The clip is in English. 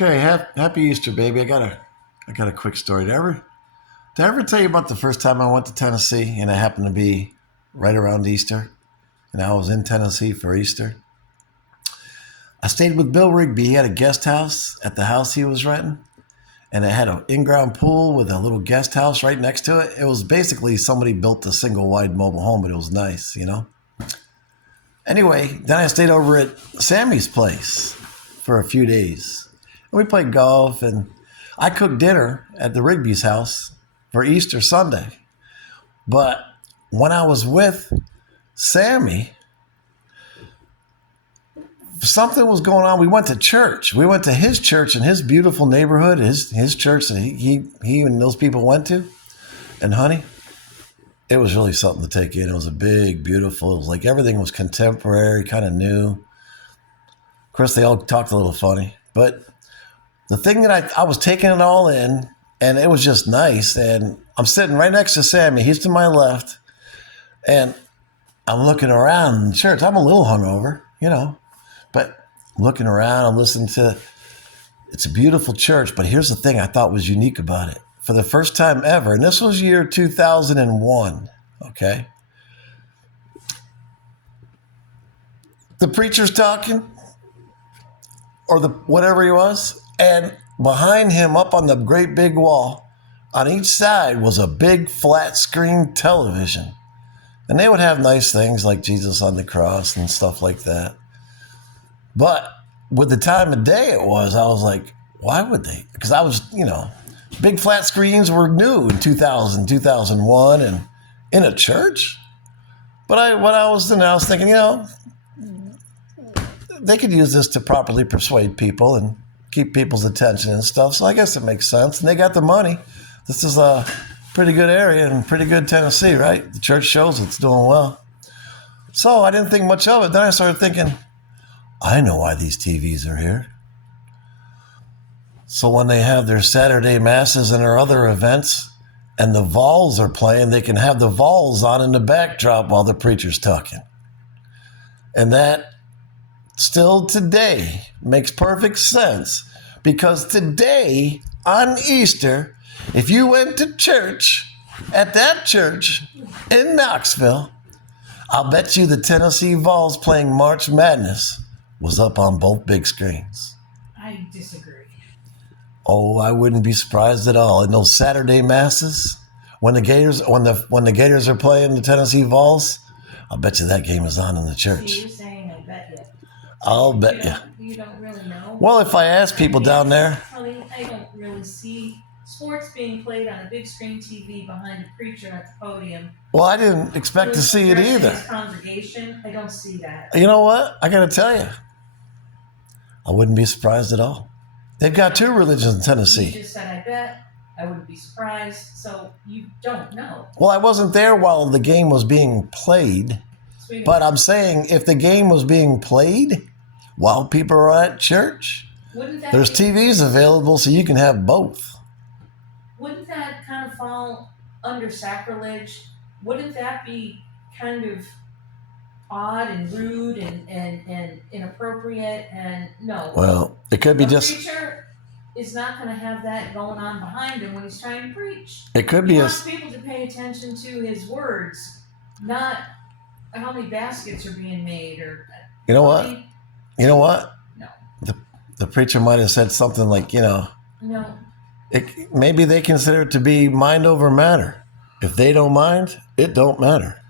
Okay, happy Easter, baby. I got a quick story. Did I ever tell you about the first time I went to Tennessee and it happened to be right around Easter, and I was in Tennessee for Easter? I stayed with Bill Rigby. He had a guest house at the house he was renting, and it had an in-ground pool with a little guest house right next to it. It was basically somebody built a single wide mobile home, but it was nice, you know. Anyway, then I stayed over at Sammy's place for a few days. And we played golf, and I cooked dinner at the Rigby's house for Easter Sunday. But when I was with Sammy, something was going on. We went to church. We went to his church in his beautiful neighborhood, his church that he and those people went to. And honey, it was really something to take in. It was a big, beautiful, it was like everything was contemporary, kind of new. Of course, they all talked a little funny. But the thing that I was taking it all in, and it was just nice. And I'm sitting right next to Sammy. He's to my left. And I'm looking around in church. I'm a little hungover, you know. But looking around, I'm listening to, it's a beautiful church. But here's the thing I thought was unique about it. For the first time ever, and this was year 2001, okay? The preacher's talking, or the whatever he was, and behind him up on the great big wall, on each side was a big flat screen television. And they would have nice things like Jesus on the cross and stuff like that. But with the time of day it was, I was like, why would they? Because I was, big flat screens were new in 2000, 2001, and in a church. But when I was thinking, they could use this to properly persuade people and keep people's attention and stuff. So I guess it makes sense. And they got the money. This is a pretty good area and pretty good Tennessee, right? The church shows it's doing well. So I didn't think much of it. Then I started thinking, I know why these TVs are here. So when they have their Saturday masses and their other events and the Vols are playing, they can have the Vols on in the backdrop while the preacher's talking. And that still today makes perfect sense, because today on Easter, if you went to church at that church in Knoxville, I'll bet you the Tennessee Vols playing March Madness was up on both big screens. I disagree. Oh, I wouldn't be surprised at all. In those Saturday masses, when the Gators are playing the Tennessee Vols, I'll bet you that game is on in the church. See, you're saying I bet you. I'll bet you. You don't really know. Well, if I ask people down there, I don't really see sports being played on a big screen TV behind the preacher at the podium. well, I didn't expect to see it either. His congregation, I don't see that. You know what? I got to tell you, I wouldn't be surprised at all. They've got two religions in You Tennessee. just said I bet. I wouldn't be surprised. So you don't know. Well, I wasn't there while the game was being played, but I'm saying if the game was being played while people are at church, there's TVs available so you can have both. Wouldn't that kind of fall under sacrilege? Wouldn't that be kind of odd and rude and inappropriate? And no. Well, it could be the just. preacher is not going to have that going on behind him when he's trying to preach. It could be He a. wants people to pay attention to his words, not how many baskets are being made or. You know what? You know what? No. The preacher might have said something like, No. maybe they consider it to be mind over matter. If they don't mind, it don't matter.